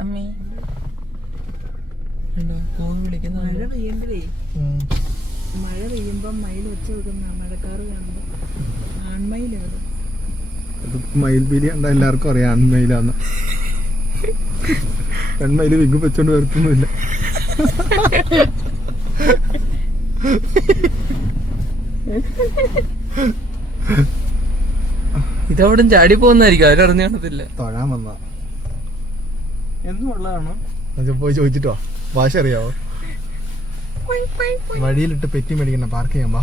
അമ്മേ. മഴ പെയ്യുമ്പോഴേ മഴ പെയ്യുമ്പം മയിൽ വെച്ച് വെക്കുന്ന മഴക്കാറ് കാണുമ്പോ ആൺമയിലാണ്? അത് മയിൽ പീലി കണ്ട എല്ലാവർക്കും അറിയാം ആൺമയിലാന്ന്. പെൺമയിൽ വിഗ് വെച്ചോണ്ട് വരത്തൊന്നുമില്ല. ഇതവിടെ ചാടി പോകുന്നതായിരിക്കും. അവരറിഞ്ഞു കാണത്തില്ല. തൊഴാൻ വന്നതാ. എന്നും ഉള്ളതാണോ പോയി ചോദിച്ചിട്ടോ? ഭാഷ അറിയാവോ വഴിയിലിട്ട് പെറ്റി മേടിക്കണ്ട പാർക്ക് ചെയ്യാൻ വാ.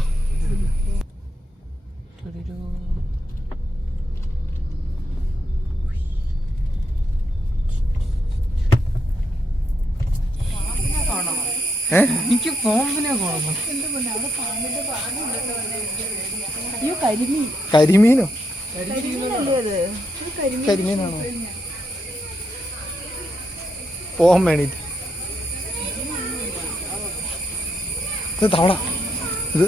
എനിക്ക് പാമ്പിനെ കരിമീനോ? കരിമീനാണോ? പോകാൻ വേണീട്ട് ഇത് തവള. ഇത്.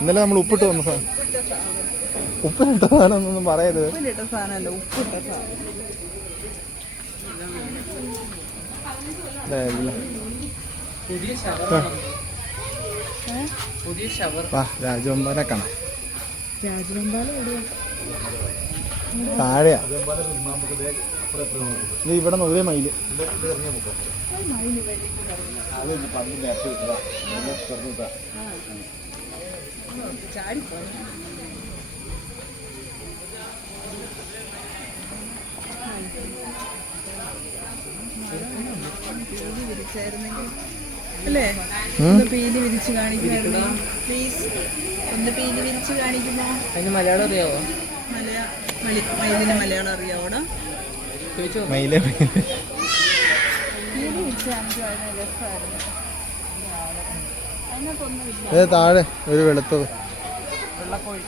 ഇന്നലെ നമ്മൾ ഉപ്പിട്ട് വന്ന സാധനം. ഉപ്പിലിട്ട പറയരുത്. ഉപ്പിട്ട സാധനം. ദേ, ഇല്ല. പുതിയ ഷവർ പുതിയ ഷവർ വാ രാജവമ്പാനെ കാണാം. രാജവമ്പാലം എവിടെയാ? താഴെയാ. ഇത് ഇവിടെ നിന്ന് ഒരേ മൈൽ. അല്ലേ? ഒന്ന് പീലി വിരിച്ച് കാണിക്കുമായിരുന്നു. പ്ലീസ് ഒന്ന് പീലി വിരിച്ച് കാണിക്കുമോ? അതിന് മലയാളം അറിയാവോ? മയിലിന് മലയാളം അറിയാവോടാ? മയിലെ ഇത് താഴെ ഒരു വെളുത്തത്. വെള്ളക്കോഴി.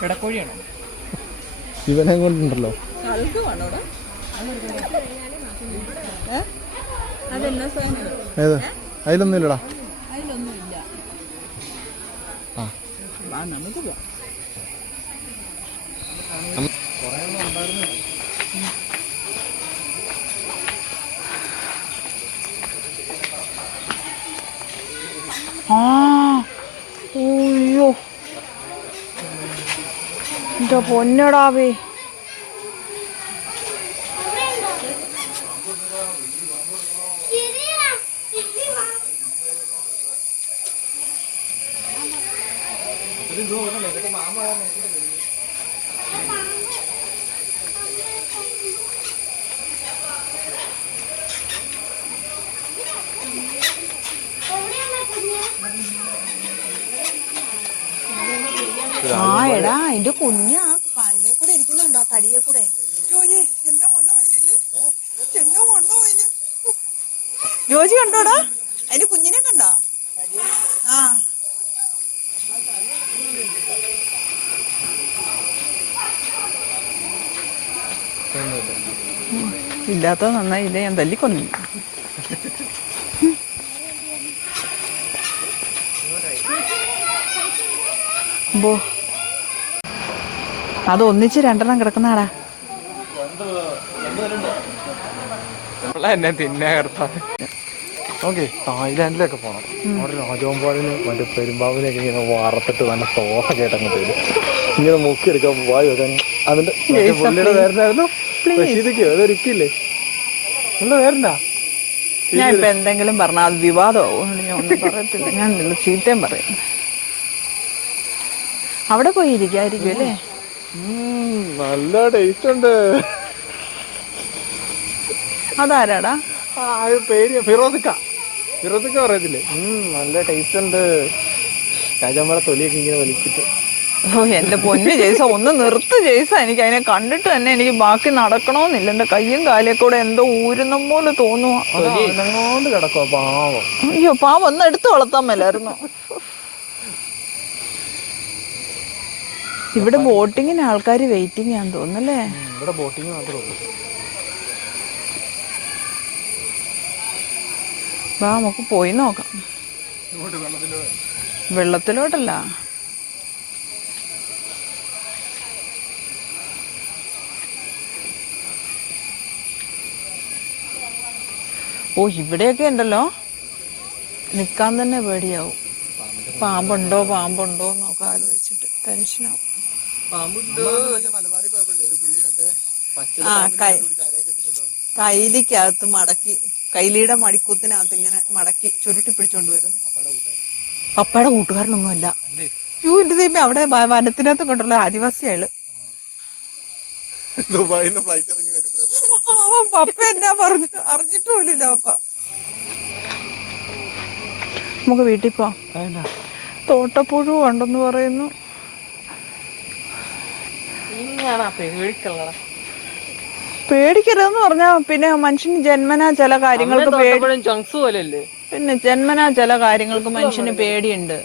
വെള്ളക്കോഴിയല്ല ഇവനെ കൊണ്ടുണ്ടല്ലോ. അതിലൊന്നുമില്ലടാ ഏ? അതെന്നാ സാധനം? ഏത്? അതിലൊന്നുമില്ലടാ. അതിലൊന്നുമില്ല. ആ. വാ നമുക്ക് പോവാം. പൊന്നടാവേ ആ എടാ അതിന്റെ കുഞ്ഞാ ഇതിലെ കൂടെ ഇരിക്കുന്നുണ്ടോ തടിയെ കൂടെ ജോജി കണ്ടോടാ അതിന്റെ കുഞ്ഞിനെ കണ്ടോ ആ ഇല്ലാത്ത നന്നായില്ല ഞാൻ തല്ലിക്കൊന്നു ബോ അത് ഒന്നിച്ച് രണ്ടെണ്ണം കിടക്കുന്നാടാ എന്നെ തിന്നാ കർത്താവ് ഓക്കെ തായ്ലാൻഡിലൊക്കെ പോണം. അവിടെ രാജവമ്പാടിന് മറ്റേ പെരുമ്പാവിനൊക്കെ ഇങ്ങനെ വറുത്തിട്ട് നല്ല തോഹ കേട്ടങ്ങ് തരും. ഇങ്ങനെ മുക്കിയെടുക്കാൻ വായി വെക്കാൻ. അതിന്റെ പുള്ളിയുടെ പേരനായിരുന്നു അതൊരിക്കില്ലേ ഞാൻ ഇപ്പൊ എന്തെങ്കിലും പറഞ്ഞാൽ അത് വിവാദമാവും ഞാൻ ഒന്നും പറയത്തില്ല. ഞാൻ ചീത്തയും പറയും. അവിടെ പോയി ഇരിക്കായിരിക്കും അല്ലേ? നല്ല ടേസ്റ്റ് ഉണ്ട്. അതാരാടാ? ആ അത് പേര് ഫിറോസിക്ക. ഫിറോസിക്ക പറയത്തില്ലേ? ഉം, നല്ല ടേസ്റ്റ് ഉണ്ട്. രാജാമ്പറ തൊലിയൊക്കെ ഇങ്ങനെ വലിച്ചിട്ട്. ഓ എന്റെ പൊന്ന് ജെയ്സ ഒന്ന് നിർത്ത് ജെയ്സ. എനിക്ക് അതിനെ കണ്ടിട്ട് തന്നെ എനിക്ക് ബാക്കി നടക്കണമെന്നില്ല എന്റെ കയ്യും കാലിയൊക്കെ കൂടെ എന്തോ ഊരുന്ന പോലെ തോന്നുവാ. കിടക്കോ പാവം. അയ്യോ പാവം ഒന്ന് എടുത്തു വളർത്താൻ മേലായിരുന്നു. ഇവിടെ ബോട്ടിങ്ങിന് ആൾക്കാർ വെയിറ്റിംഗ് ആണെന്ന് തോന്നുന്നല്ലേ ഇവിടെ ബോട്ടിംഗ് മാത്രമേ ഉള്ളൂ. വാ നമുക്ക് പോയി നോക്കാം. വെള്ളത്തിലോട്ടല്ല. ഓ ഇവിടെയൊക്കെ ഉണ്ടല്ലോ. നിൽക്കാൻ തന്നെ പേടിയാവും. പാമ്പുണ്ടോ പാമ്പുണ്ടോ എന്നൊക്കെ ആലോചിച്ചിട്ട് ടെൻഷനാവും ആ കൈ കൈലിക്കകത്ത് മടക്കി കൈലിയുടെ മടിക്കൂത്തിനകത്ത് ഇങ്ങനെ മടക്കി ചുരുട്ടി പിടിച്ചോണ്ട് വരുന്നു. പപ്പയുടെ കൂട്ടുകാരനൊന്നുമല്ല. യൂ എന്റെ ദൈവം അവിടെ വനത്തിനകത്ത് കൊണ്ടുള്ള ആദിവാസിയാൾ. ദുബായിന്ന് ഫ്ലൈറ്റ് ഇറങ്ങി വരുമ്പോഴേ പപ്പ എന്നാ പറഞ്ഞു? അറിഞ്ഞിട്ട് പോലില്ല പപ്പ. നമുക്ക് വീട്ടിൽ പോവാം. തോട്ടപ്പുഴു ഉണ്ടെന്ന് പറയുന്നു. പേടിക്കരുതെന്ന് പറഞ്ഞാ പിന്നെ മനുഷ്യന് ജന്മനാ ചില കാര്യങ്ങൾക്ക് പേടി പിന്നെ ജന്മനാ ചില കാര്യങ്ങൾക്ക് മനുഷ്യന് പേടിയുണ്ട്.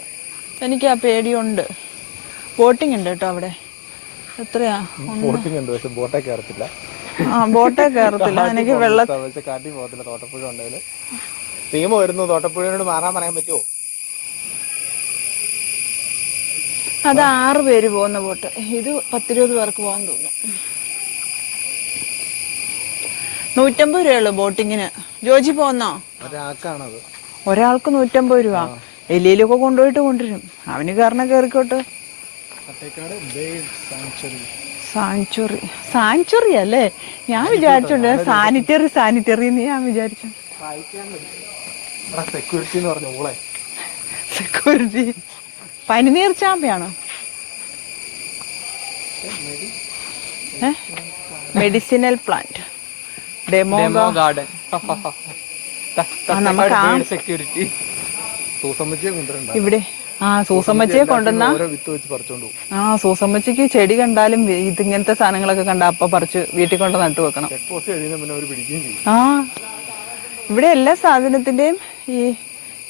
എനിക്ക് ആ പേടിയുണ്ട്. ബോട്ടിംഗ് ഉണ്ട് കേട്ടോ അവിടെ. എത്രയാ? ബോട്ടിംഗ് ഉണ്ട് പക്ഷെ ബോട്ടേ കയറത്തില്ല ആ ബോട്ടേ കയറത്തില്ല എനിക്ക് വെള്ളം കാട്ടി പോകത്തില്ല. തോട്ടപ്പുഴ ഉണ്ടെങ്കിൽ ടീം വരുന്നു. തോട്ടപ്പുഴയോട് മാറാൻ പറയാൻ പറ്റുമോ? അത് ആറ് പേര് പോകുന്ന ബോട്ട്. ഇത് പത്തിരുപത് പേർക്ക് പോകാൻ തോന്നുന്നു നൂറ്റമ്പത് രൂപയുള്ളൂ ബോട്ടിങ്ങിന്. ജോജി പോന്നോ? ഒരാൾക്കാണത്. ഒരാൾക്ക് നൂറ്റമ്പത് രൂപ. എലിയിലൊക്കെ കൊണ്ടുപോയിട്ട് കൊണ്ടുവരും. അവന് കാരണം കയറിക്കോട്ട്. സാങ്ച്വറി. സാങ്ച്വറി സാങ്ച്വറി അല്ലേ ഞാൻ വിചാരിച്ചുണ്ട് സാനിറ്ററി സാനിറ്ററി എന്ന് ഞാൻ വിചാരിച്ചു. സെക്യൂരിറ്റി എന്ന് പറഞ്ഞ ഓളെ സെക്യൂരിറ്റി പനിനീർ ചാമ്പയാണോ? മെഡിസിനൽ പ്ലാന്റ് ഡെമോ ഗാർഡൻ നമുക്ക് ഇവിടെ. ആ സൂസമ്മച്ചിയെ കൊണ്ടുവന്ന? ആ സൂസമ്മച്ചിക്ക് ചെടി കണ്ടാലും ഇത് ഇതിങ്ങനത്തെ സാധനങ്ങളൊക്കെ കണ്ട അപ്പ പറിച്ച് വീട്ടിൽ കൊണ്ട് നട്ടു വെക്കണം. ആ. ഇവിടെ എല്ലാ സാധനത്തിന്റെയും ഈ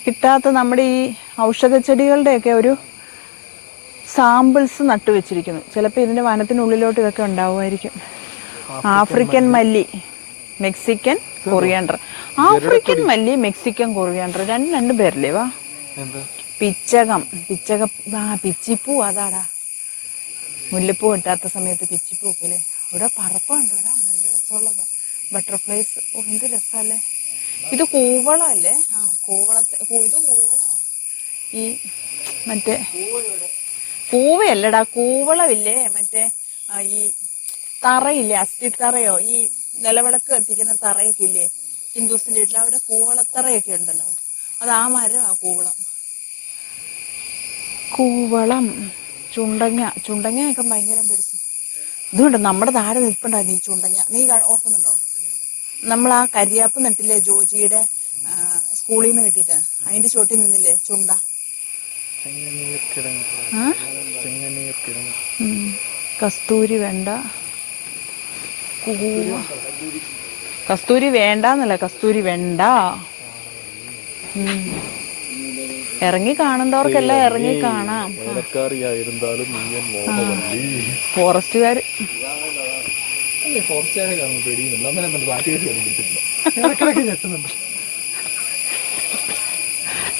കിട്ടാത്ത നമ്മുടെ ഈ ഔഷധ ചെടികളുടെയൊക്കെ ഒരു സാമ്പിൾസ് നട്ടു വെച്ചിരിക്കുന്നു. ചിലപ്പോൾ ഇതിന്റെ വനത്തിനുള്ളിലോട്ട് ഇതൊക്കെ ഉണ്ടാവുമായിരിക്കും. ആഫ്രിക്കൻ മല്ലി മെക്സിക്കൻ കൊറിയാണ്ടർ. ആഫ്രിക്കൻ മല്ലി മെക്സിക്കൻ കൊറിയാണ്ടർ. രണ്ട് രണ്ട് പേരല്ലേ വാ. പിച്ചകം പിച്ചക ആ പിച്ചിപ്പൂ അതാടാ. മുല്ലപ്പൂ കിട്ടാത്ത സമയത്ത് പിച്ചിപ്പൂ വെക്കൂലേ. ഇവിടെ പറപ്പുണ്ട് ഇവിടെ നല്ല രസമുള്ള ബട്ടർഫ്ലൈസ് എന്ത് രസമല്ലേ. ഇത് കൂവളല്ലേ ആ കൂവളത്തെ ഇത് കൂവളമാ. ഈ മറ്റേ കൂവയല്ലടാ കൂവളമില്ലേ? മറ്റേ ആ, ഈ തറയില്ലേ അസ്ഥി തറയോ? ഈ നിലവിളക്ക് കത്തിക്കുന്ന തറയൊക്കെ ഇല്ലേ? ഹിന്ദുസിന്റെ വീട്ടിൽ അവിടെ കൂവളത്തറയൊക്കെ ഉണ്ടല്ലോ. അത് ആ മരമാ കൂവളം. കൂവളം ചുണ്ടങ്ങ ചുണ്ടങ്ങയൊക്കെ ഭയങ്കര പിടിച്ചു ഇതുകൊണ്ട് നമ്മുടെ താഴെ നിൽപ്പുണ്ടായിരുന്നു ഈ ചുണ്ടങ്ങ. നീ ഓർക്കുന്നുണ്ടോ? നമ്മൾ ആ കരിയാപ്പ് നട്ടില്ലേ ജോജിയുടെ സ്കൂളിൽ നിന്ന് കിട്ടിയിട്ട്? അതിന്റെ ചോട്ടിൽ നിന്നില്ലേ ചുണ്ട. കസ്തൂരി വേണ്ട കൂവ. കസ്തൂരി വേണ്ടന്നല്ല കസ്തൂരി വേണ്ട. ഇറങ്ങി കാണുന്നവർക്കെല്ലാം ഇറങ്ങി കാണാം. ഫോറസ്റ്റുകാർ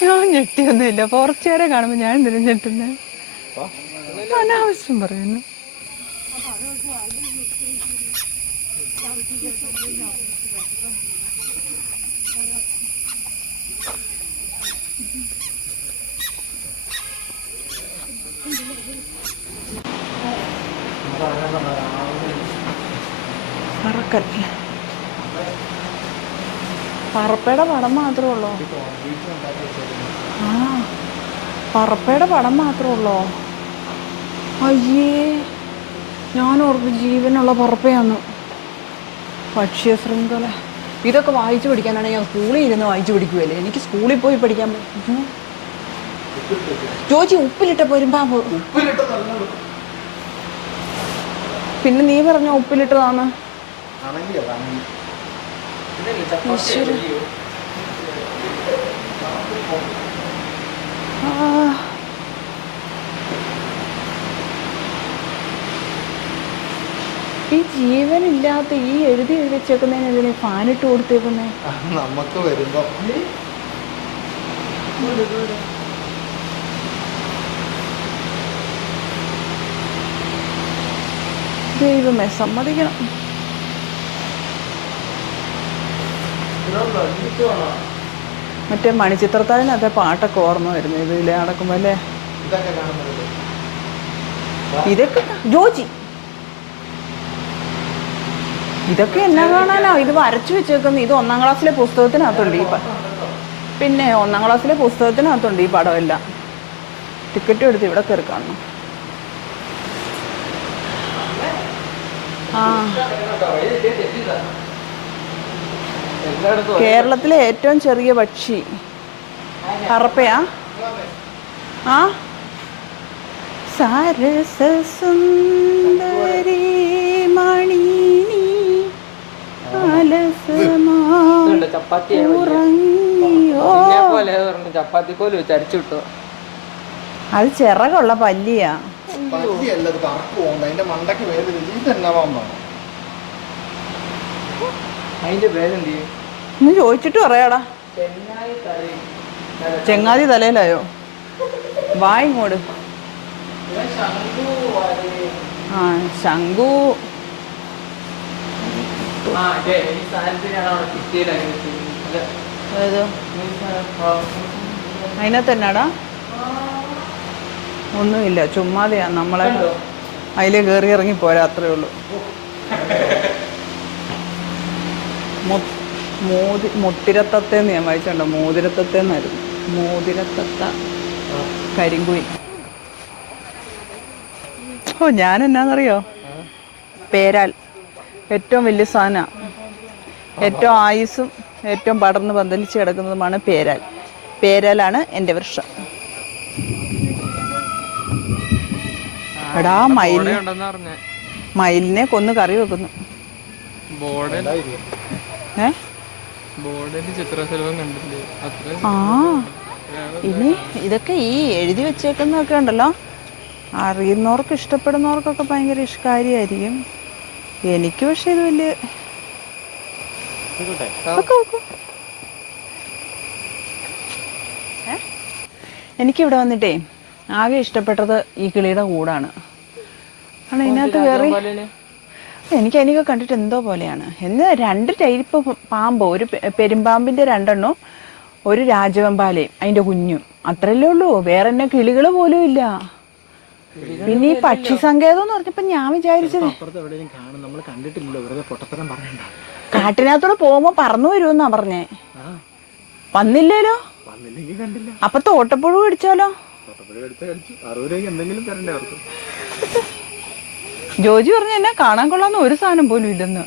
ഞാൻ ഞെട്ടിയൊന്നുമില്ല. ഫോറസ്റ്റുകാരെ കാണുമ്പോ ഞാൻ എന്തിനും ഞെട്ടുന്നെ? അനാവശ്യം പറയുന്നു. പറക്കൽ. പറപ്പയുടെ പടം മാത്രമേ ഉള്ളോ? ആ പറപ്പയുടെ പടം മാത്രമേ ഉള്ളോ? അയ്യേ ഞാൻ ഓർത്ത് ജീവനുള്ള പറപ്പയാന്ന്. ഭക്ഷ്യ ശൃംഖല. ഇതൊക്കെ വായിച്ചു പഠിക്കാനാണ് ഞാൻ സ്കൂളിൽ ഇരുന്ന് വായിച്ചു പഠിക്കുമല്ലേ എനിക്ക് സ്കൂളിൽ പോയി പഠിക്കാൻ പറ്റും. ജോജി ഉപ്പിലിട്ട പൊരുമ്പാമ്പ് പിന്നെ നീ പറഞ്ഞ ഉപ്പിലിട്ടതാണ്. ഈ ആ. ഈ ജീവനില്ലാത്ത ഈ എഴുതി എഴുതി വെച്ചേക്കുന്നതിന് ഇതിന് ഫാനിട്ട് കൊടുത്തേക്കുന്നേ? നമുക്ക് വരുമ്പോ ദൈവമേ സമ്മതിക്കണം. മറ്റേ മണിച്ചിത്രത്താഴിനകത്തെ പാട്ടൊക്കെ ഓർമ്മ വരുന്നു ഇതിലെ നടക്കുമ്പോ അല്ലേ? ഇതൊക്കെ ജോജി. ഇതൊക്കെ എന്നാ കാണാനോ? ഇത് വരച്ചു വെച്ചേക്കുന്ന. ഇത് ഒന്നാം ക്ലാസ്സിലെ പുസ്തകത്തിനകത്തുണ്ട് ഈ പിന്നെ ഒന്നാം ക്ലാസ്സിലെ പുസ്തകത്തിനകത്തുണ്ട് ഈ പടമെല്ലാം. ടിക്കറ്റ് എടുത്ത് ഇവിടെ കയറി കാണണം ആ എല്ലായിടത്തും കേരളത്തിലെ ഏറ്റവും ചെറിയ പക്ഷി. കറപ്പയാ ആ? സരസസുന്ദരി മണി ചപ്പാത്തി ചപ്പാത്തി കോൽ ചരിച്ചു അത് ചിറകുള്ള പല്ലിയാ. പല്ലിയല്ല ഇത് കറക്ക് പോകുന്നത്. അതിന്റെ മണ്ടയ്ക്ക് വേദന ഇതെന്നാവാന്നാണ് അതിന്റെ പേരെന്ത് ചെയ്യും? ഒന്ന് ചോദിച്ചിട്ട് പറയാടാ. ചെങ്ങാതി തലയിലായോ? ശംഖു വരെ. ആ ശംഖു. അതിനകത്ത് അതെ ഈ സാധനത്തിനാണ് അവിടെ കിട്ടിയത് അങ്ങനെ ചെയ്യുന്നത്. ഏത് ഈ സാധനം, ആ, അതിനകത്ത് എന്നാടാ ഒന്നുമില്ല. ചുമ്മാതെയാ നമ്മളെ? അതിലെ കയറി ഇറങ്ങി പോരാ അത്രേ ഉള്ളൂ. മു- മുട്ടിരത്തത്തെ എന്ന് ഞാൻ വായിച്ചിട്ടുണ്ട്. മോതിരത്തത്തെ എന്നായിരുന്നു മോതിരത്തത്ത കരിങ്കുയി ഓ ഞാൻ എന്നാന്നറിയോ പേരാൽ. ഏറ്റവും വലിയ സാധന. ഏറ്റവും ആയുസും ഏറ്റവും പടർന്ന് പന്തലിച്ച് കിടക്കുന്നതുമാണ് പേരാൽ. പേരാലാണ് എന്റെ വൃക്ഷം. എടാ മയിൽ മയിലിനെ കൊന്ന് കറി വെക്കുന്നു. ആ ഇനി ഇതൊക്കെ ഈ എഴുതി വെച്ചേക്കുന്നതൊക്കെ ഉണ്ടല്ലോ. അറിയുന്നവർക്ക് ഇഷ്ടപ്പെടുന്നവർക്കൊക്കെ ഭയങ്കര ഇഷ്ടകാരിയായിരിക്കും എനിക്ക് പക്ഷെ ഇത് വലിയ? എനിക്കിവിടെ വന്നിട്ടേ ആകെ ഇഷ്ടപ്പെട്ടത് ഈ കിളിയുടെ കൂടാണ്. കാരണം ഇതിനകത്ത് കയറി എനിക്ക് അതിനൊക്കെ കണ്ടിട്ട് എന്തോ പോലെയാണ്. എന്ന് രണ്ട് ടൈപ്പ് പാമ്പ് ഒരു പെരുമ്പാമ്പിന്റെ രണ്ടെണ്ണവും ഒരു രാജവെമ്പാലയും അതിന്റെ കുഞ്ഞും. അത്രല്ലേ ഉള്ളൂ. വേറെ എന്നെ കിളികൾ പോലും ഇല്ല. പിന്നെ ഈ പക്ഷി സങ്കേതം എന്ന് പറഞ്ഞപ്പോ ഞാൻ വിചാരിച്ചത് കാട്ടിനകത്തോടെ പോകുമ്പോ പറന്നു വരുമെന്നാ പറഞ്ഞേ. വന്നില്ലേലോ? അപ്പൊ തോട്ടപ്പുഴു പിടിച്ചാലോ ജോജി പറഞ്ഞ എന്നാ കാണാൻ കൊള്ളാന്ന് ഒരു സാധനം പോലും ഇല്ലെന്ന്.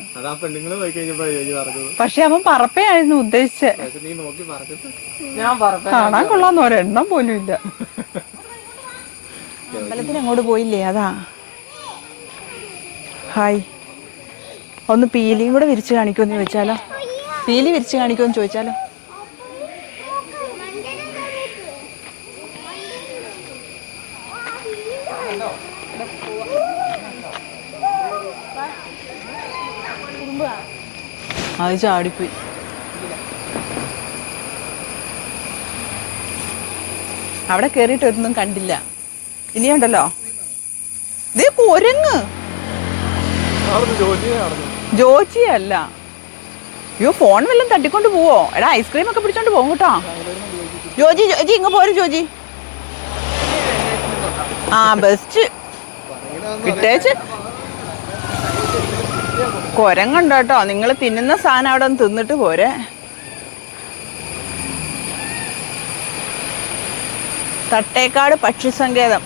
പക്ഷെ അവൻ പറപ്പയായിരുന്നു ഉദ്ദേശിച്ചത് നീ നോക്കി പറഞ്ഞിട്ട്. ഞാൻ പറഞ്ഞു കാണാൻ കൊള്ളാന്ന് ഒരെണ്ണം പോലും ഇല്ല. അമ്പലത്തിന് അങ്ങോട്ട് പോയില്ലേ? അതാ. ഹായ്. ഒന്ന് പീലിയും കൂടെ വിരിച്ചു കാണിക്കുമെന്ന് ചോദിച്ചാലോ? പീലി വിരിച്ചു കാണിക്കുമെന്ന് ചോദിച്ചാലോ? അത് ചാടിപ്പോയി. അവിടെ കയറിയിട്ട് ഒന്നും കണ്ടില്ല. ഇനിയുണ്ടല്ലോ. ഇതേ കുരങ്ങ്. ജോച്ചിയല്ല അയ്യോ ഫോൺ വല്ലതും തട്ടിക്കൊണ്ട് പോവോ? എടാ ഐസ്ക്രീം ഒക്കെ പിടിച്ചോണ്ട് പോകും കേട്ടോ. ജോജി ജോജി ഇങ്ങ് പോരും ജോജി. ആ ബെസ്റ്റ് കിട്ടേച്ച്. കുരങ്ങുണ്ട് കേട്ടോ നിങ്ങൾ തിന്നുന്ന സാധനം അവിടെ ഒന്ന് തിന്നിട്ട് പോരെ. തട്ടേക്കാട് പക്ഷി സങ്കേതം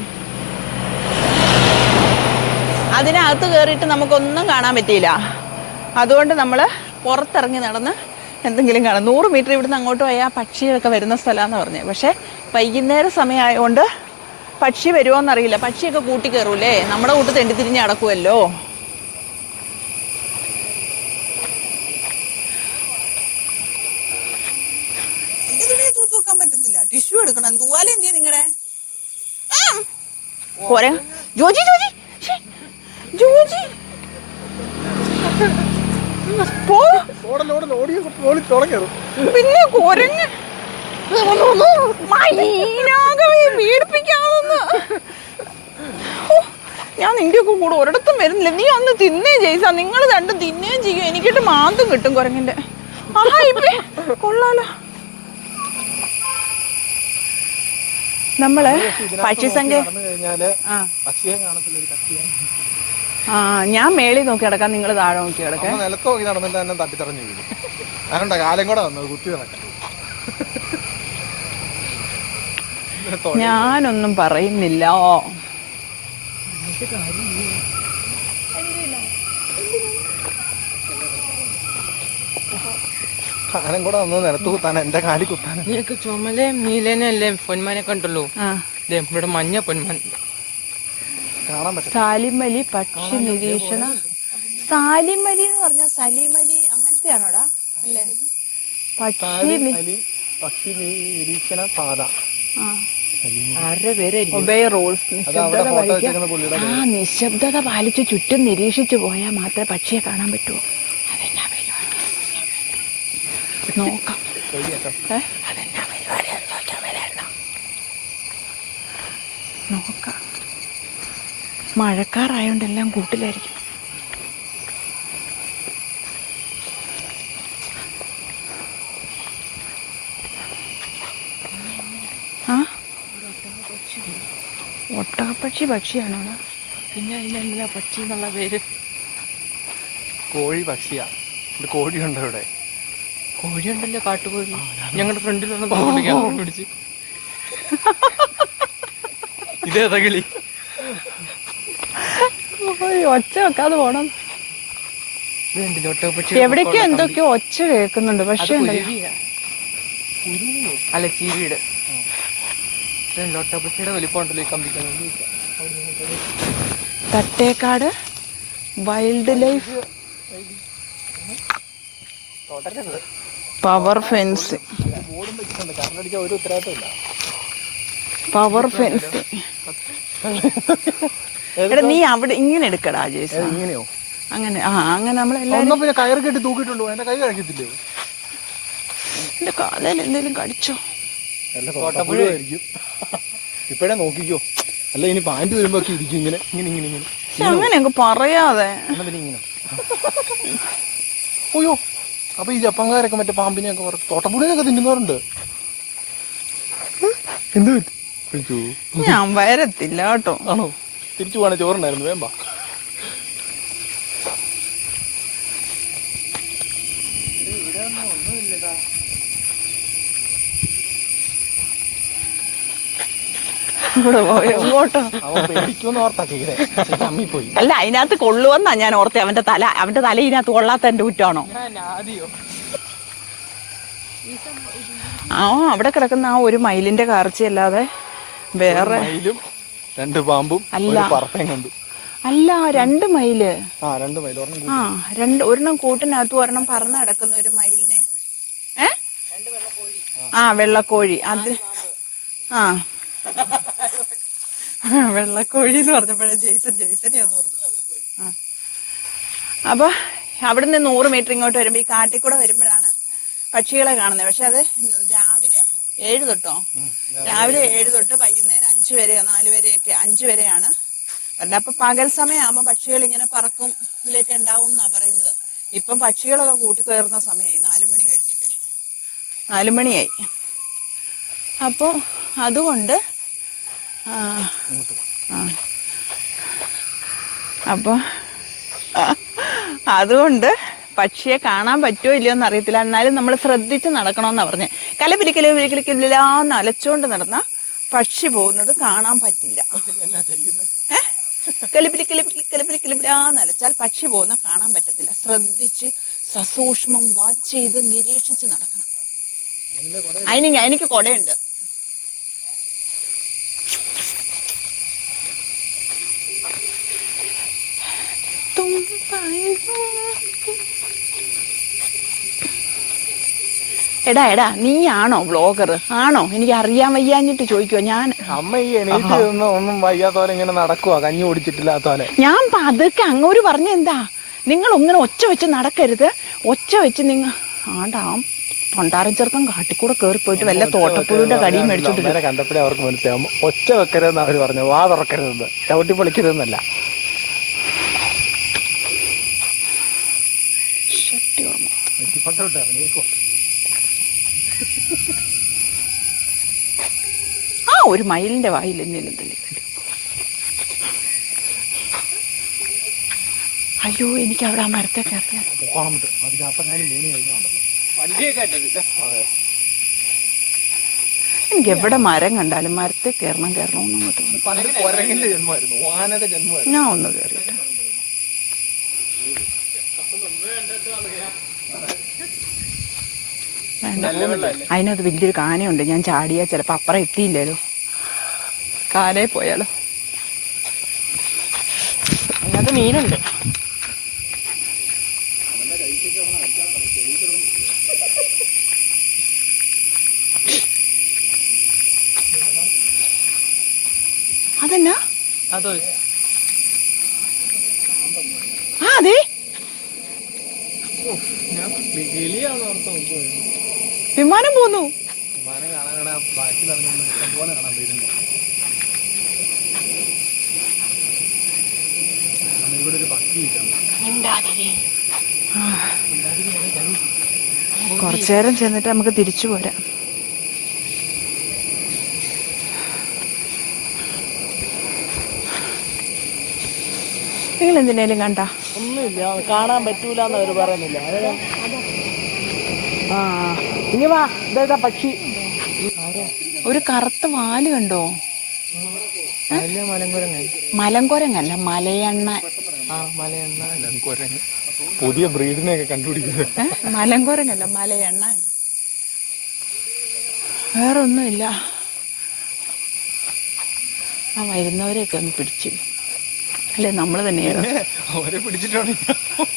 അതിനകത്ത് കയറിയിട്ട് നമുക്കൊന്നും കാണാൻ പറ്റിയില്ല. അതുകൊണ്ട് നമ്മൾ പുറത്തിറങ്ങി നടന്ന് എന്തെങ്കിലും കാണാം. നൂറ് മീറ്റർ ഇവിടുന്ന് അങ്ങോട്ട് പോയാൽ പക്ഷികളൊക്കെ വരുന്ന സ്ഥലമാണെന്ന് പറഞ്ഞത് പക്ഷേ വൈകുന്നേര സമയമായതുകൊണ്ട് പക്ഷി വരുമോ എന്നറിയില്ല പക്ഷിയൊക്കെ കൂട്ടി കയറൂലേ നമ്മുടെ കൂട്ട് തെണ്ടിത്തിരിഞ്ഞ് നടക്കുമല്ലോ ടിഷ്യൂ എടുക്കണം. തൂവാല എന്തിയാ നിങ്ങളുടെ ജോജി ജോജി. ജോജി. പോ. പിന്നെ കുരങ്ങ്. ഓ, ഞാൻ നിന്റെയൊക്കെ കൂടെ ഒരിടത്തും വരുന്നില്ല. നീ ഒന്ന് തിന്നേ ചെയ്ത നിങ്ങൾ രണ്ടും തിന്നേം ചെയ്യും. എനിക്കിട്ട് മാന്തും കിട്ടും കുരങ്ങിന്റെ. ആഹാ ഇപ്പൊ കൊള്ളാലോ. നമ്മൾ പക്ഷിസംഖ്യ ആ. ഞാൻ മേളിൽ നോക്കി കിടക്കാം നിങ്ങൾ താഴെ നോക്കി കിടക്കാം അമ്മ നിലത്ത് നോക്കി നടന്നിട്ട് തന്നെ തട്ടിത്തറഞ്ഞു വീഴും. അതുകൊണ്ടാ കാലം കൂടെ വന്നത് കുത്തി നടക്കാൻ ഞാനൊന്നും പറയുന്നില്ല. കാലം കൂടെ വന്നത് നിലത്ത് കുത്താൻ എന്റെ കാലി കുത്താൻ നിനക്ക് ചുമലയും നീലനല്ലേ പൊന്മാനെ കണ്ടല്ലോ ഇവിടെ മഞ്ഞ പൊന്മാൻ. കാണാൻ പറ്റും സാലിമലി പക്ഷി നിരീക്ഷണ സാലിമലി എന്ന് പറഞ്ഞാൽ സലിമലി അങ്ങനത്തെയാണോടാ? അല്ലേ? പക്ഷി പക്ഷി നിരീക്ഷണ പാത. ആ. ആരുടെ ഒബേ റൂൾസ് അത് അവിടെ നിശബ്ദത ഫോട്ടോ പാലിക്കുക വെച്ചേക്കുന്ന ആ നിശബ്ദത പാലിച്ച് ചുറ്റും നിരീക്ഷിച്ചു പോയാൽ മാത്രമേ പക്ഷിയെ കാണാൻ പരിപാടി നോക്കാം? അതെന്നാ പരിപാടി ചോദിക്കാൻ വരായിരുന്നോ? നോക്കാം മഴക്കാറായോണ്ട് എല്ലാം കൂട്ടിലായിരിക്കും. ആ? ഒട്ടകപ്പക്ഷി പക്ഷിയാണോ പിന്നെ അതിനെന്തിനാ പക്ഷി എന്നുള്ള പേര്? കോഴി പക്ഷിയാ. കോഴിയുണ്ടോ ഇവിടെ കോഴിയുണ്ടല്ലോ കാട്ടുകോഴി. ഞങ്ങളുടെ ഫ്രണ്ടിൽ ക്യാമറ പിടിച്ച്. ഇതേതാ കിളി ഓയ്, ഒച്ച വെക്കാതെ പോണം. എവിടേക്കോ എന്തൊക്കെയോ ഒച്ച കേൾക്കുന്നുണ്ട് പക്ഷെ അല്ല ചീവീട്. ഒട്ടകപ്പക്ഷിയുടെ വലിപ്പം ഉണ്ടല്ലോ ഈ കമ്പിക്കുന്നത് Thattekkad wild life. Power fence power fence എടാ നീ അവിടെ ഇങ്ങനെ എടുക്കടാ ജേസ. ഇങ്ങനെയോ? അങ്ങനെ ആ അങ്ങനെ നമ്മളെല്ലാരും ഒന്നും പിന്നെ കയർ കെട്ടി തൂക്കിയിട്ടുണ്ടോ? എന്റെ കൈ കഴിക്കത്തില്ലേ എന്റെ കാലയിൽ എന്തെങ്കിലും കടിച്ചോ? ഇപ്പഴേ നോക്കിക്കോ. അല്ല ഇനി പാന്റ് വരുമ്പോ ഇരിക്കും ഇങ്ങനെ. ഇങ്ങനെ ഇങ്ങനെ ഇങ്ങനെ. അങ്ങനെ അങ്ങ് പറയാതെ. ഇങ്ങനെ. ഓയോ അപ്പൊ ഈ ജപ്പാൻകാരൊക്കെ മറ്റേ പാമ്പിനെയൊക്കെ പറ- തോട്ടപ്പുഴയൊക്കെ തിന്നുന്നവരുണ്ട്. എന്ത് പറ്റി. ഞാൻ വരത്തില്ല കേട്ടോ. ആണോ? തിരിച്ചു പോകണേ ചോറുണ്ടായിരുന്നു വേമ്പ പോയോ? അല്ല അതിനകത്ത് കൊള്ളുവെന്നാ ഞാൻ ഓർത്തെ. അവന്റെ തല അവന്റെ തല ഇതിനകത്ത് കൊള്ളാത്ത എന്റെ കുറ്റാണോ ആദ്യോ. ആ അവിടെ കിടക്കുന്ന ആ ഒരു മയിലിന്റെ കാർച്ച അല്ലാതെ വേറെ രണ്ട് പാമ്പും അല്ല. കണ്ടു. അല്ല രണ്ട് മയിൽ. ആ രണ്ട് മയിൽ ഒരെണ്ണം ആ രണ്ട് ഒരെണ്ണം കൂട്ടിനകത്ത് ഒരെണ്ണം പറന്ന് കിടക്കുന്ന ഒരു മയിലിനെ. ഏ? ആ വെള്ളക്കോഴി. അത് ആ. വെള്ളക്കോഴി എന്ന് പറഞ്ഞപ്പോഴേ ജെയ്സൺ ജെയ്സനെ ഒന്ന് ഓർത്തു. ആ. അപ്പൊ നിന്ന് നൂറ് മീറ്റർ ഇങ്ങോട്ട് വരുമ്പോ ഈ കാട്ടിൽ കൂടെ വരുമ്പോഴാണ് പക്ഷികളെ കാണുന്നത്. പക്ഷെ അത് രാവിലെ ഏഴ് തൊട്ടോ? രാവിലെ ഏഴ് തൊട്ട്. വൈകുന്നേരം അഞ്ചു വരെ നാല് വരെയൊക്കെ അഞ്ചു വരെയാണ്. അല്ല അപ്പൊ പകൽ സമയമാകുമ്പോ പക്ഷികൾ ഇങ്ങനെ പറക്കും ഇതിലേക്ക് ഉണ്ടാവും എന്നാ പറയുന്നത്. ഇപ്പം പക്ഷികളൊക്കെ കൂട്ടിക്കയറുന്ന സമയമായി നാലുമണി കഴിഞ്ഞില്ലേ? നാലുമണിയായി അപ്പോൾ അതുകൊണ്ട് ആ. അതുകൊണ്ട് പക്ഷിയെ കാണാൻ പറ്റുമോ ഇല്ലയോ എന്ന് അറിയത്തില്ല എന്നാലും നമ്മൾ ശ്രദ്ധിച്ച് നടക്കണമെന്നാ കല കലപിലിക്കൽ പിരിക്കലിക്കില്ലാന്ന് അലച്ചുകൊണ്ട് നടന്ന പക്ഷി പോകുന്നത് കാണാൻ പറ്റില്ല? കലിപ്പിലി അലച്ചാൽ പക്ഷി പോകുന്ന കാണാൻ പറ്റത്തില്ല. ശ്രദ്ധിച്ച് സസൂക്ഷ്മം വാച്ച് ചെയ്ത് നിരീക്ഷിച്ച് നടക്കണം. അതിന് എനിക്ക് കൊടയുണ്ട്. എടാ എടാ നീയാണോ വ്ളോഗർ ആണോ? എനിക്ക് അറിയാൻ വയ്യാഞ്ഞിട്ട് ചോദിക്കുവോ ഞാൻ. അമ്മ ഈ എണീറ്റ് നിന്ന് ഒന്നും വയ്യാത്തോലെ ഇങ്ങനെ നടക്കുവാ കഞ്ഞി ഓടിച്ചിട്ടില്ലാത്തോലെ ഞാൻ പതുക്കെ അങ്ങോട്ട് പറഞ്ഞ എന്താ? നിങ്ങൾ ഇങ്ങനെ ഒച്ച വെച്ച് നടക്കരുത്. ഒച്ച വെച്ച് നിങ്ങൾ ആണ്ടാ പണ്ടാരം ചെറുക്കം കാട്ടിക്കൂടെ കയറി പോയിട്ട് വല്ല തോട്ടപ്പുഴുവിന്റെ കടിയും മേടിച്ചിട്ട് കണ്ടപ്പോഴേ അവർക്ക് മനസ്സിലാവും. ഒച്ച വെക്കരുതെന്ന് അവർ പറഞ്ഞു. വാ തുറക്കരുതെന്ന്. ചവിട്ടി പൊളിക്കരുതെന്നല്ല. ഷട്ടി ഓർമ്മ. ആ ഒരു മയിലിന്റെ വായിൽ എന്നേലും തള്ളി അയ്യോ എനിക്ക് അവിടെ ആ മരത്തെ കയറിയാൽ. പോകണം അതിനകത്തെങ്ങാനും കഴിഞ്ഞാൽ എനിക്ക് എവിടെ മരം കണ്ടാലും മരത്തെ കയറണം കയറണം അങ്ങോട്ട് ഞാൻ ഒന്ന് കയറിയിട്ട്. അതിനകത്ത് വലിയൊരു കാനയുണ്ട്. ഞാൻ ചാടിയാൽ ചിലപ്പോൾ അപ്പുറം എത്തിയില്ലല്ലോ കാനയെ പോയാലോ. അതിനകത്ത് മീനുണ്ട്. അതെന്നാ? അതോ? ആ അതെ? വിമാനം പോന്നു. വിമാനം കാണാൻ കാണാൻ ബാക്കി പറഞ്ഞ പോലെ കാണാൻ പേരുണ്ട് ഇവിടെ ഒരു പക്കിയില്ല കുറച്ചു നേരം ചെന്നിട്ട് നമുക്ക് തിരിച്ചു പോരാം. നിങ്ങൾ എന്തിനേലും കണ്ട? ഒന്നുമില്ല കാണാൻ പറ്റൂല എന്ന് അവർ പറയുന്നില്ല. ആ. ഇനി വാ ഇതാ പക്ഷി. ഒരു കറുത്ത വാൽ കണ്ടോ? മലങ്കോരങ്ങല്ല മലങ്കുരങ്ങ മലങ്കുരങ്ങല്ല മലയണ്ണ. ആ മലയെണ്ണ. കുരങ്ങ് പുതിയ ബ്രീഡിനെയൊക്കെ കണ്ടുപിടിക്കുന്നത്. മലങ്കോരങ്ങല്ല മലയെണ്ണ. മലയണ്ണ വേറൊന്നുമില്ല. ആ വരുന്നവരെയൊക്കെ ഒന്ന് പിടിച്ചു. അല്ലേ നമ്മൾ തന്നെയാണ് അവരെ പിടിച്ചിട്ടാണ്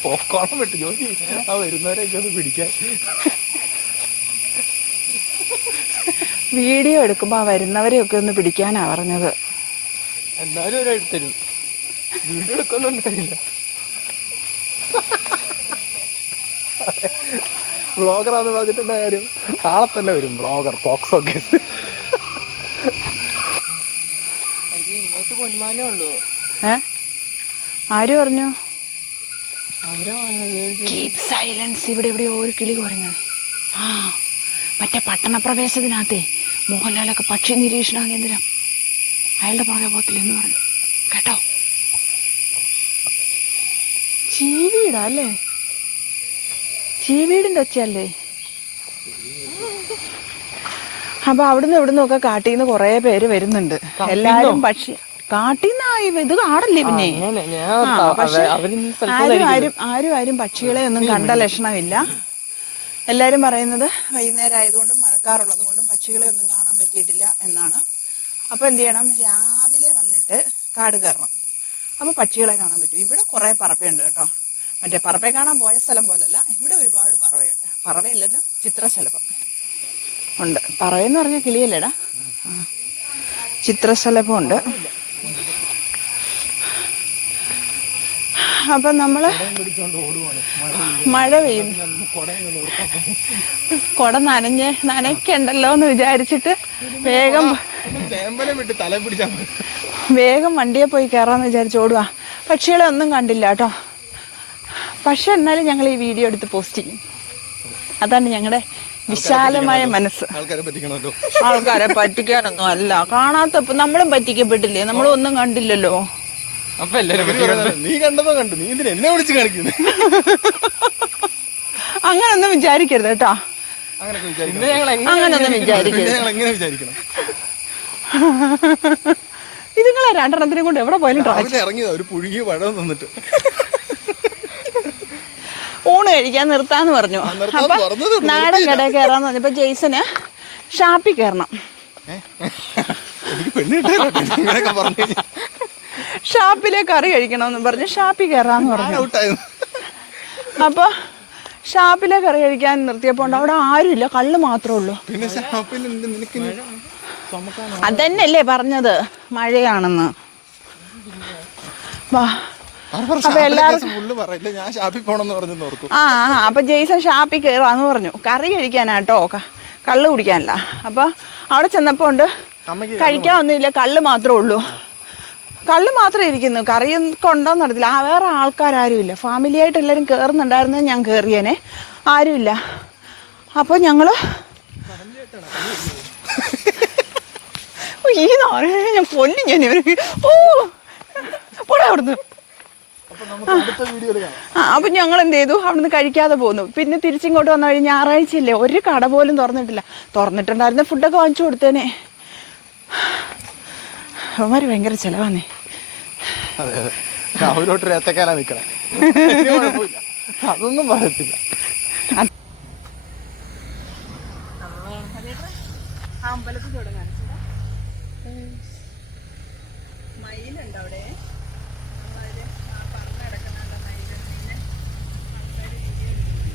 പോക്കോളം വിട്ട് ജോലി ആ വരുന്നവരെയൊക്കെ ഒന്ന് പിടിക്കാൻ. വീഡിയോ എടുക്കുമ്പോൾ ആ വരുന്നവരെയൊക്കെ ഒന്ന് പിടിക്കാനാ പറഞ്ഞത്. എന്നാലും ഒരു തരും. വീഡിയോ എടുക്കൊന്നും ഉണ്ടായില്ല ബ്ലോഗറാന്ന് പറഞ്ഞിട്ടുള്ള കാര്യം നാളെ തന്നെ വരും ബ്ലോഗർ പോക്സോ കേസ് ആര് പറഞ്ഞു? കീപ് സൈലൻസ് ഇവിടെ എവിടെയോ ഒരു കിളി കുറഞ്ഞു. ആ മറ്റേ പട്ടണപ്രവേശത്തിനകത്തെ മോഹൻലാലൊക്കെ പക്ഷി നിരീക്ഷണ കേന്ദ്രം. അയാളുടെ പുറകെ പോകത്തില്ലെന്ന് പറഞ്ഞു. കേട്ടോ? ചീവീടാ അല്ലേ? ചീവീടിന്റെ ഒച്ചയല്ലേ? അപ്പൊ അവിടുന്ന് ഇവിടുന്ന് ഒക്കെ കാട്ടിന്ന് കൊറേ പേര് വരുന്നുണ്ട്. എല്ലാരും പക്ഷി കാട്ടിന്നായി ഇത് കാടല്ലേ പിന്നെ? ആരും ആരും ആരും പക്ഷികളെ ഒന്നും കണ്ട ലക്ഷണമില്ല. എല്ലാരും പറയുന്നത് വൈകുന്നേരം ആയതുകൊണ്ടും മഴക്കാറുള്ളത് കൊണ്ടും പക്ഷികളെ ഒന്നും കാണാൻ പറ്റിയിട്ടില്ല എന്നാണ്. അപ്പോൾ എന്ത് ചെയ്യണം? രാവിലെ വന്നിട്ട് കാട് കയറണം. അപ്പോൾ പക്ഷികളെ കാണാൻ പറ്റും. ഇവിടെ കുറേ പറപ്പയുണ്ട് കേട്ടോ. മറ്റേ പറപ്പയെ കാണാൻ പോയ സ്ഥലം പോലല്ല. ഇവിടെ ഒരുപാട് പറവയുണ്ട്. പറവയല്ലെന്ന് ചിത്രശലഭം. ഉണ്ട്. പറവെന്ന് പറഞ്ഞ കിളിയല്ലേടാ. ചിത്രശലഭം ഉണ്ട്. അപ്പൊ നമ്മൾ മഴ പെയ്യുന്നു കൊട നനഞ്ഞ് നനയ്ക്കണ്ടല്ലോ എന്ന് വിചാരിച്ചിട്ട് വേഗം വേഗം വണ്ടിയെ പോയി കയറാന്ന് വിചാരിച്ച് ഓടുക. പക്ഷികളെ ഒന്നും കണ്ടില്ല കേട്ടോ. പക്ഷെ എന്നാലും ഞങ്ങൾ ഈ വീഡിയോ എടുത്ത് പോസ്റ്റ് ചെയ്യും. അതാണ് ഞങ്ങളുടെ വിശാലമായ മനസ്സ്. ആൾക്കാരെ പറ്റിക്കാനൊന്നും അല്ല. കാണാത്തപ്പോ നമ്മളും പറ്റിക്കപ്പെട്ടില്ലേ? നമ്മളും ഒന്നും കണ്ടില്ലല്ലോ. അപ്പൊ എല്ലാരും നീ കണ്ടതോ കണ്ടു നീ എന്തിനാ എന്നെ വിളിച്ച് കാണിക്കുന്നു? അങ്ങനൊന്നും വിചാരിക്കരുത് കേട്ടോ. അങ്ങനൊന്നും വിചാരിക്കരുത്. ഇതുങ്ങളെ രണ്ടെണ്ണത്തിനും കൊണ്ട് എവിടെ പോയാലും ഇറങ്ങിയതാ ഒരു പുഴുകിയ പഴം തന്നിട്ട്. ഊണ് കഴിക്കാൻ നിർത്താന്ന് പറഞ്ഞു. അപ്പൊ നാടൻ കടയിൽ കയറാന്ന് പറഞ്ഞപ്പോ ജെയ്സന് ഷാപ്പിൽ കയറണം. എനിക്ക് പെണ്ണ് ഷാപ്പിലെ കറി കഴിക്കണമെന്ന് പറഞ്ഞ് ഷാപ്പിൽ കയറാന്ന് പറഞ്ഞു. അപ്പോൾ അപ്പൊ ഷാപ്പിലെ കറി കഴിക്കാൻ നിർത്തിയപ്പോ ഉണ്ട്. അവിടെ ആരുമില്ല. കള്ള് മാത്രമേ ഉള്ളൂ. അതന്നെയല്ലേ പറഞ്ഞത്. മഴയാണെന്ന്. ആ അപ്പൊ ജെയ്സൺ ഷാപ്പിൽ കയറാന്ന് പറഞ്ഞു. കറി കഴിക്കാനാട്ടോ. കള്ള് കുടിക്കാനല്ല. അപ്പൊ അവിടെ ചെന്നപ്പോ ഉണ്ട്. അമ്മയ്ക്ക് കഴിക്കാൻ ഒന്നുമില്ല. കള്ള് മാത്രമേ ഉള്ളൂ. കള്ള് മാത്രമേ ഇരിക്കുന്നു. കറിയും കൊണ്ടോന്ന് നടത്തില്ല. ആ വേറെ ആൾക്കാരും ഇല്ല ഫാമിലി ആയിട്ട് എല്ലാവരും കയറുന്നുണ്ടായിരുന്നു ഞാൻ കയറിയേനെ ആരുമില്ല. അപ്പോൾ ഞങ്ങൾ ഈ ഞാൻ പൊന്നി ഞാൻ ഇവർ ഓ പോടാ അവിടുന്ന്. ആ അപ്പം ഞങ്ങൾ എന്ത് ചെയ്തു? അവിടുന്ന് കഴിക്കാതെ പോന്നു. പിന്നെ തിരിച്ചിങ്ങോട്ട് വന്ന വഴി ഞായറാഴ്ചയില്ലേ ഒരു കട പോലും തുറന്നിട്ടില്ല. തുറന്നിട്ടുണ്ടായിരുന്ന ഫുഡൊക്കെ വാങ്ങിച്ചു കൊടുത്തേനെ. അവന്മാർ ഭയങ്കര ചിലവാന്നേ. അതെ അതെ. അവരോട്ട് ഏത്തക്കാലാ നിക്കണേ. ഇനി അതൊന്നും പറയത്തില്ല അമ്പലത്തിൽ തുടങ്ങാൻ മയിലുണ്ട് അവിടെ നമ്മളതിൽ ആ പറന്ന് കിടക്കുന്നുണ്ട് മയിൽ പിന്നെ ആൾക്കാര് video എടുക്കുന്നു.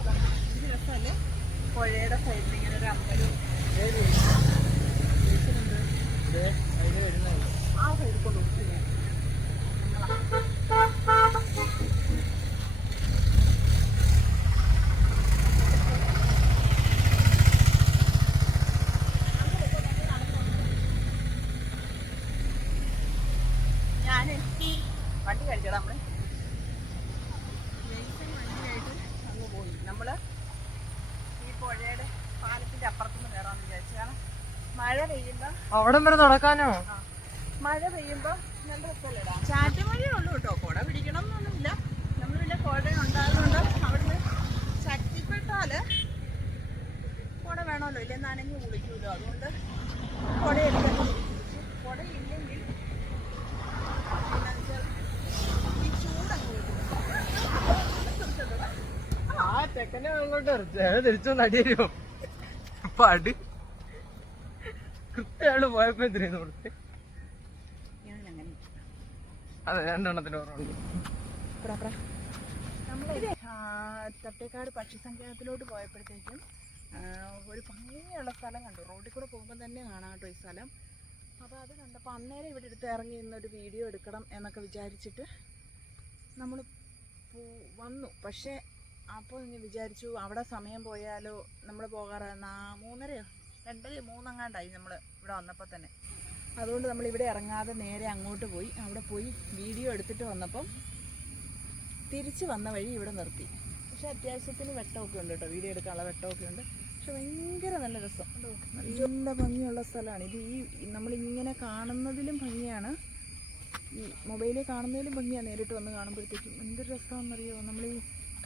അതാ, ഇത് രസമല്ലേ പുഴയുടെ സൈഡിൽ ഇങ്ങനെ ഒരു അമ്പലവും ആ സൈഡിൽ കൊണ്ട് കൊടുത്തു ഞാൻ ഞാൻ വണ്ടി കഴിച്ചടാ നമ്മൾ ജെയ്സൺ വണ്ടിയായിട്ട് അങ്ങ് പോയി നമ്മൾ ഈ പുഴയുടെ പാലത്തിന്റെ അപ്പുറത്തുനിന്ന് കയറാന്ന് വിചാരിച്ചു കാരണം മഴ പെയ്യുമ്പോ അവിടം വരെ നടക്കാനോ? മഴ പെയ്യുമ്പോ നല്ല രസമല്ലേടാ? ചാറ്റ മഴയേ ഉള്ളൂ കേട്ടോ. കുട പിടിക്കണം എന്നൊന്നുമില്ല നമ്മൾ പിന്നെ കുട ഉണ്ടാകുന്നുണ്ട് അവിടുന്ന് ശക്തിപ്പെട്ടാൽ കുട വേണമല്ലോ. ഇല്ലേ? നനഞ്ഞ് കുളിക്കൂലോ. അതുകൊണ്ട് കുട കുട ഇല്ലെങ്കിൽ ആ ചെക്കനെ അങ്ങോട്ട് തിരിച്ചോണ്ട് അടി തരുമോ? കൃത്യമായിട്ട് പോയപ്പോ എന്തിനു കൊടുത്ത്. അതെ രണ്ടെണ്ണത്തിന് ഓർമ്മയുണ്ട് നമ്മളിത് തട്ടേക്കാട് പക്ഷിസങ്കേതത്തിലോട്ട് പോയപ്പോഴത്തേക്കും ഒരു ഭംഗിയുള്ള സ്ഥലം കണ്ടു. റോഡിൽ കൂടെ പോകുമ്പോൾ തന്നെ കാണാം കേട്ടോ ഈ സ്ഥലം. അപ്പോൾ അത് കണ്ടപ്പോൾ അന്നേരം ഇവിടെ എടുത്ത് ഇറങ്ങി നിന്നൊരു വീഡിയോ എടുക്കണം എന്നൊക്കെ വിചാരിച്ചിട്ട് നമ്മൾ വന്നു. പക്ഷേ അപ്പോൾ ഇങ്ങനെ വിചാരിച്ചു അവിടെ സമയം പോയാലോ നമ്മൾ പോകാറ്? നാ മൂന്നരയോ? രണ്ടര മൂന്നങ്ങാണ്ടായി നമ്മൾ ഇവിടെ വന്നപ്പോൾ തന്നെ. അതുകൊണ്ട് നമ്മൾ ഇവിടെ ഇറങ്ങാതെ നേരെ അങ്ങോട്ട് പോയി. അവിടെ പോയി വീഡിയോ എടുത്തിട്ട് വന്നപ്പം തിരിച്ച് വന്ന വഴി ഇവിടെ നിർത്തി. പക്ഷെ അത്യാവശ്യത്തിന് വെട്ടമൊക്കെ ഉണ്ട് കേട്ടോ. വീഡിയോ എടുക്കാനുള്ള വെട്ടമൊക്കെ ഉണ്ട്. പക്ഷെ ഭയങ്കര നല്ല രസം. നല്ല ഭംഗിയുള്ള സ്ഥലമാണ്. ഇത് ഈ നമ്മളിങ്ങനെ കാണുന്നതിലും ഭംഗിയാണ്. ഈ മൊബൈലിൽ കാണുന്നതിലും ഭംഗിയാണ് നേരിട്ട് വന്ന് കാണുമ്പോഴത്തേക്കും. എന്തൊരു രസമാണെന്നറിയോ? നമ്മൾ ഈ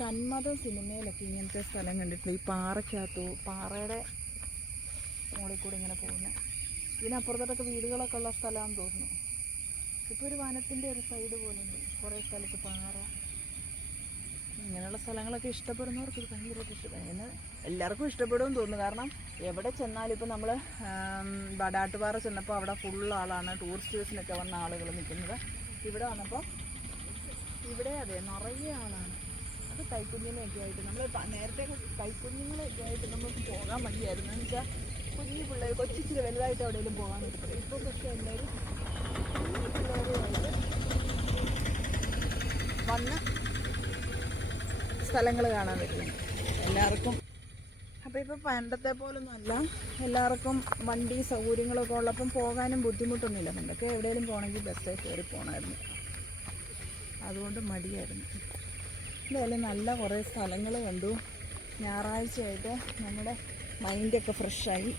കന്മതം സിനിമയിലൊക്കെ ഇങ്ങനത്തെ സ്ഥലം കണ്ടിട്ടില്ല? ഈ പാറയ്ക്കകത്തു പാറയുടെ മുകളിൽ കൂടി ഇങ്ങനെ പോകുന്നത് ഇതിനപ്പുറത്തോട്ടൊക്കെ വീടുകളൊക്കെ ഉള്ള സ്ഥലമാണെന്ന് തോന്നുന്നു. ഇപ്പോൾ ഒരു വനത്തിന്റെ ഒരു സൈഡ് പോലുണ്ട്. കുറേ സ്ഥലത്ത് പാറ. ഇങ്ങനെയുള്ള സ്ഥലങ്ങളൊക്കെ ഇഷ്ടപ്പെടുന്നവർക്ക് ഇത് ഭയങ്കര ഇഷ്ടപ്പെടും എല്ലാവർക്കും ഇഷ്ടപ്പെടുമെന്ന് തോന്നുന്നു. കാരണം എവിടെ ചെന്നാലും ഇപ്പം നമ്മൾ ബടാട്ടുപാറ ചെന്നപ്പോൾ അവിടെ ഫുൾ ആളാണ്. ടൂറിസ്റ്റേഴ്സിനൊക്കെ വന്ന ആളുകൾ നിൽക്കുന്നത് ഇവിടെ വന്നപ്പോൾ ഇവിടെ അതെ നിറയെ ആളാണ്. അത് കൈക്കുഞ്ഞിനെയൊക്കെ ആയിട്ട് നമ്മൾ നേരത്തെ കൈക്കുഞ്ഞുങ്ങളെയൊക്കെ ആയിട്ട് നമുക്ക് പോകാൻ മടിയായിരുന്നു. എന്ന് വെച്ചാൽ വന്ന് സ്ഥലങ്ങൾ കാണാൻ പറ്റും. എല്ലാവർക്കും. അപ്പോൾ ഇപ്പോൾ പണ്ടത്തെ പോലൊന്നും അല്ല എല്ലാവർക്കും വണ്ടി സൗകര്യങ്ങളൊക്കെ ഉള്ളപ്പം പോകാനും ബുദ്ധിമുട്ടൊന്നുമില്ല. പണ്ടൊക്കെ എവിടെയെങ്കിലും പോകണമെങ്കിൽ ബസ്സിൽ കയറി പോകണമായിരുന്നു അതുകൊണ്ട് മടിയായിരുന്നു. എന്തായാലും നല്ല കുറേ സ്ഥലങ്ങൾ കണ്ടു. ഞായറാഴ്ചയായിട്ട് നമ്മുടെ മൈൻഡൊക്കെ ഫ്രഷായി.